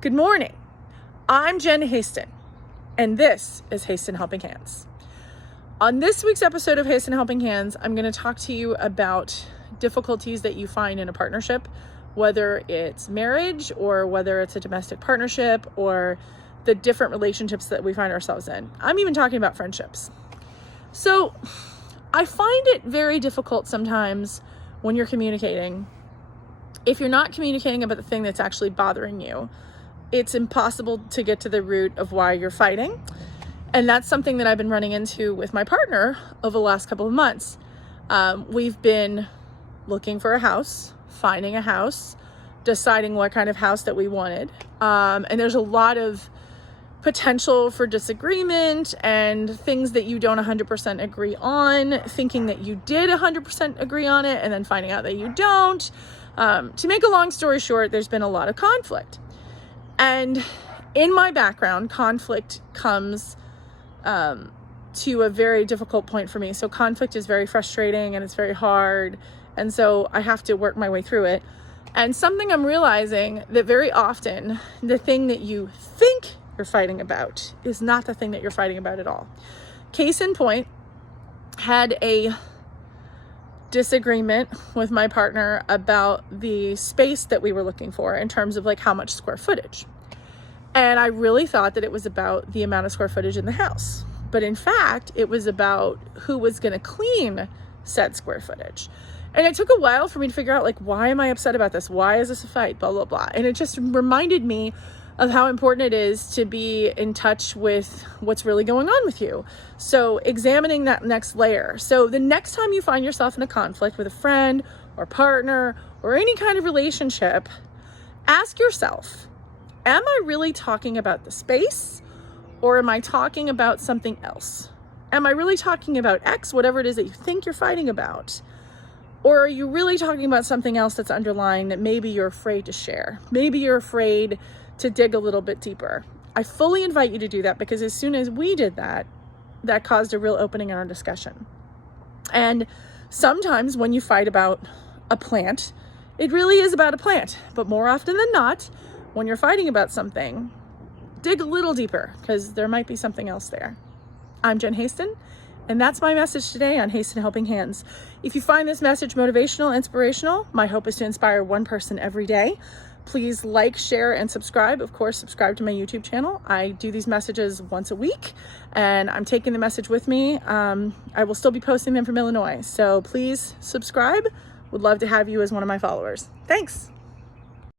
Good morning. I'm Jen Haston, and this is Haston Helping Hands. On this week's episode of Haston Helping Hands, I'm going to talk to you about difficulties that you find in a partnership, whether it's marriage or whether it's a domestic partnership or the different relationships that we find ourselves in. I'm even talking about friendships. So I find it very difficult sometimes when you're communicating. If you're not communicating about the thing that's actually bothering you, it's impossible to get to the root of why you're fighting. And that's something that I've been running into with my partner over the last couple of months. We've been looking for a house, finding a house, deciding what kind of house that we wanted. And there's a lot of potential for disagreement and things that you don't 100% agree on, thinking that you did 100% agree on it and then finding out that you don't. To make a long story short, there's been a lot of conflict. And in my background, conflict comes to a very difficult point for me. So conflict is very frustrating and it's very hard. And so I have to work my way through it. And something I'm realizing that very often, the thing that you think you're fighting about is not the thing that you're fighting about at all. Case in point, had a disagreement with my partner about the space that we were looking for in terms of like how much square footage. And I really thought that it was about the amount of square footage in the house. But in fact, it was about who was going to clean said square footage. And it took a while for me to figure out, like, why am I upset about this? Why is this a fight? Blah, blah, blah. And it just reminded me of how important it is to be in touch with what's really going on with you. So examining that next layer. So the next time you find yourself in a conflict with a friend or partner or any kind of relationship, ask yourself, am I really talking about the space or am I talking about something else? Am I really talking about X, whatever it is that you think you're fighting about? Or are you really talking about something else that's underlying that maybe you're afraid to share? Maybe you're afraid to dig a little bit deeper. I fully invite you to do that because as soon as we did that, that caused a real opening in our discussion. And sometimes when you fight about a plant, it really is about a plant. But more often than not, when you're fighting about something, dig a little deeper because there might be something else there. I'm Jen Haston, and that's my message today on Haston Helping Hands. If you find this message motivational, inspirational, my hope is to inspire one person every day. Please like, share, and subscribe. Of course, subscribe to my YouTube channel. I do these messages once a week, and I'm taking the message with me. I will still be posting them from Illinois, so please subscribe. Would love to have you as one of my followers. Thanks.